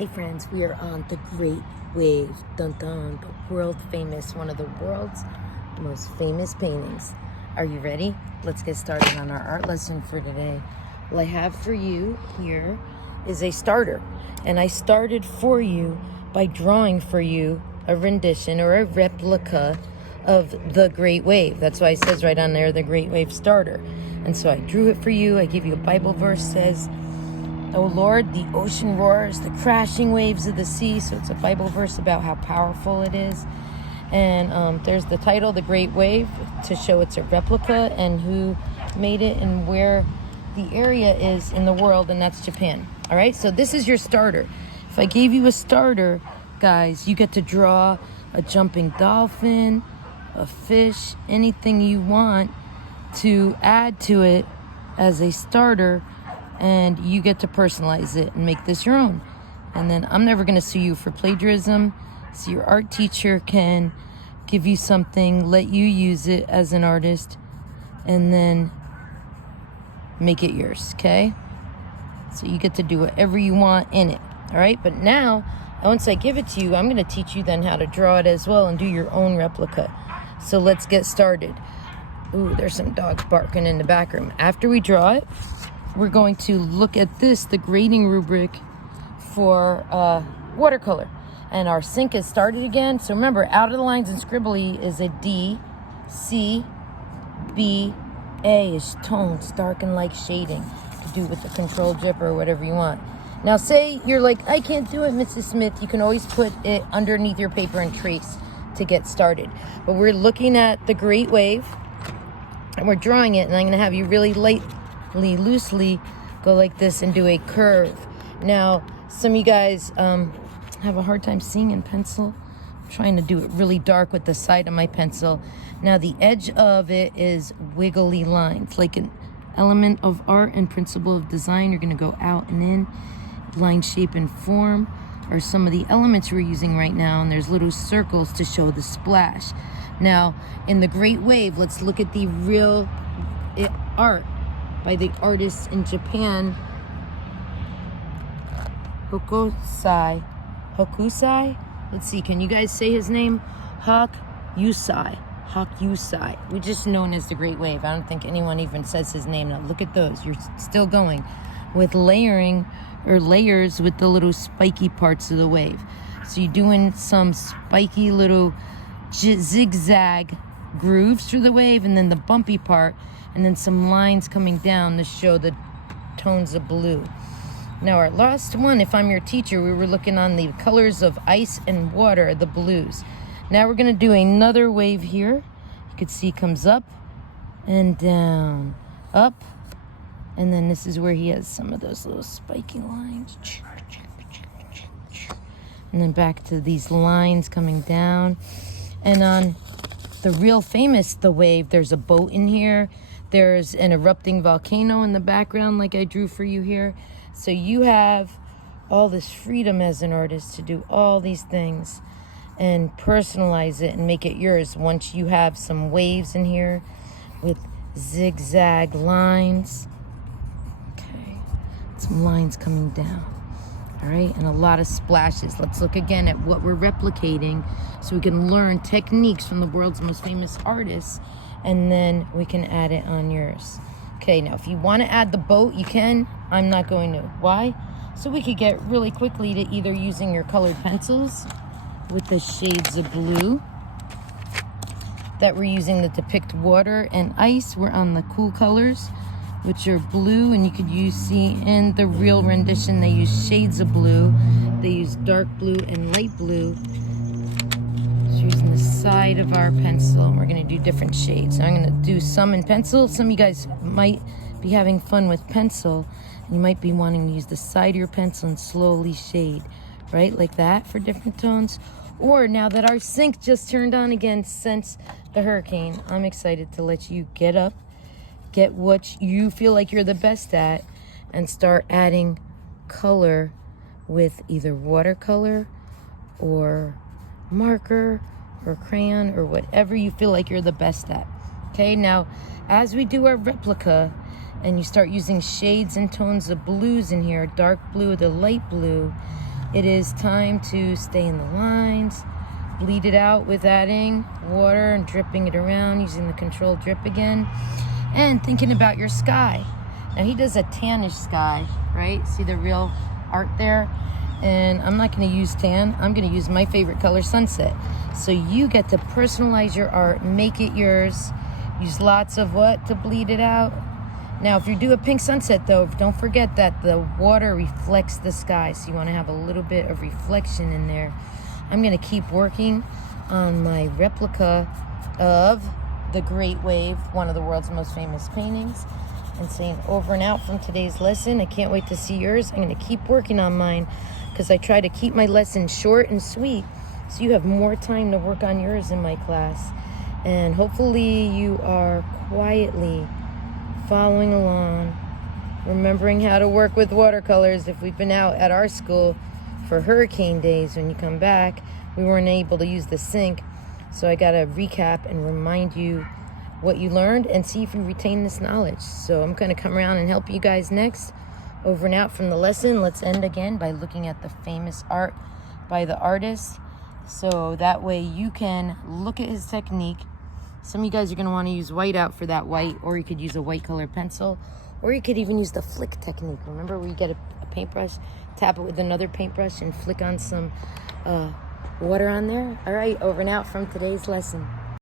Hey friends, we are on the Great Wave, dun dun, the world famous, one of the world's most famous paintings. Are you ready? Let's get started on our art lesson for today. What I have for you here is a starter, and I started for you by drawing for you a rendition or a replica of the Great Wave. That's why it says right on there, the Great Wave starter. And so I drew it for you. I give you a Bible verse says, "O Lord, the ocean roars, the crashing waves of the sea." So it's a Bible verse about how powerful it is. And there's the title, The Great Wave, to show it's a replica and who made it and where the area is in the world, and that's Japan. All right, so this is your starter. If I gave you a starter, guys, you get to draw a jumping dolphin, a fish, anything you want to add to it as a starter, and you get to personalize it and make this your own. And then I'm never going to sue you for plagiarism, so your art teacher can give you something, let you use it as an artist, and then make it yours, okay? So you get to do whatever you want in it, all right? But now, once I give it to you, I'm going to teach you then how to draw it as well and do your own replica. So let's get started. Ooh, there's some dogs barking in the back room. After we draw it, we're going to look at this, the grading rubric for watercolor. And our sync has started again. So remember, out of the lines and scribbly is a D, C, B, A is tones, dark and light shading to do with the control drip or whatever you want. Now say you're like, I can't do it, Mrs. Smith. You can always put it underneath your paper and trace to get started. But we're looking at the Great Wave and we're drawing it, and I'm gonna have you really loosely go like this and do a curve. Now, some of you guys have a hard time seeing in pencil. I'm trying to do it really dark with the side of my pencil. Now, the edge of it is wiggly lines, like an element of art and principle of design. You're gonna go out and in. Line, shape, and form are some of the elements we're using right now, and there's little circles to show the splash. Now, in the Great Wave, let's look at the real art by the artists in Japan, Hokusai. Let's see, can you guys say his name? Hokusai. We're just known as the Great Wave. I don't think anyone even says his name. Now look at those. You're still going with layering or layers with the little spiky parts of the wave. So you're doing some spiky little zigzag grooves through the wave, and then the bumpy part, and then some lines coming down to show the tones of blue. Now our last one, if I'm your teacher, we were looking on the colors of ice and water, the blues. Now we're going to do another wave here. You can see it comes up and down, up, and then this is where he has some of those little spiky lines. And then back to these lines coming down. And on the real famous, the wave, there's a boat in here. There's an erupting volcano in the background like I drew for you here. So you have all this freedom as an artist to do all these things and personalize it and make it yours once you have some waves in here with zigzag lines. Okay, some lines coming down. All right, and a lot of splashes. Let's look again at what we're replicating so we can learn techniques from the world's most famous artists, and then we can add it on yours. Okay, now if you want to add the boat, you can. I'm not going to. Why? So we could get really quickly to either using your colored pencils with the shades of blue that we're using to depict water and ice. We're on the cool colors, which are blue, and you could see in the real rendition they use shades of blue. They use dark blue and light blue. Just using the side of our pencil, and we're going to do different shades. So I'm going to do some in pencil. Some of you guys might be having fun with pencil, and you might be wanting to use the side of your pencil and slowly shade, right, like that for different tones. Or now that our sync just turned on again since the hurricane, I'm excited to let you get up, get what you feel like you're the best at, and start adding color with either watercolor or marker or crayon or whatever you feel like you're the best at. Okay, now as we do our replica and you start using shades and tones of blues in here, dark blue, the light blue, it is time to stay in the lines, bleed it out with adding water and dripping it around, using the controlled drip again, and thinking about your sky. Now he does a tannish sky, right? See the real art there? And I'm not going to use tan. I'm going to use my favorite color, sunset. So you get to personalize your art, make it yours. Use lots of what to bleed it out? Now, if you do a pink sunset, though, don't forget that the water reflects the sky. So you want to have a little bit of reflection in there. I'm going to keep working on my replica of the Great Wave, one of the world's most famous paintings. And saying over and out from today's lesson. I can't wait to see yours. I'm going to keep working on mine because I try to keep my lessons short and sweet so you have more time to work on yours in my class. And hopefully you are quietly following along, remembering how to work with watercolors. If we've been out at our school for hurricane days, when you come back, we weren't able to use the sink. So I got to recap and remind you what you learned and see if you retain this knowledge. So I'm going to come around and help you guys next. Over and out from the lesson. Let's end again by looking at the famous art by the artist. So that way you can look at his technique. Some of you guys are going to want to use white out for that white, or you could use a white color pencil, or you could even use the flick technique. Remember where you get a paintbrush, tap it with another paintbrush and flick on some water on there? All right, over and out from today's lesson.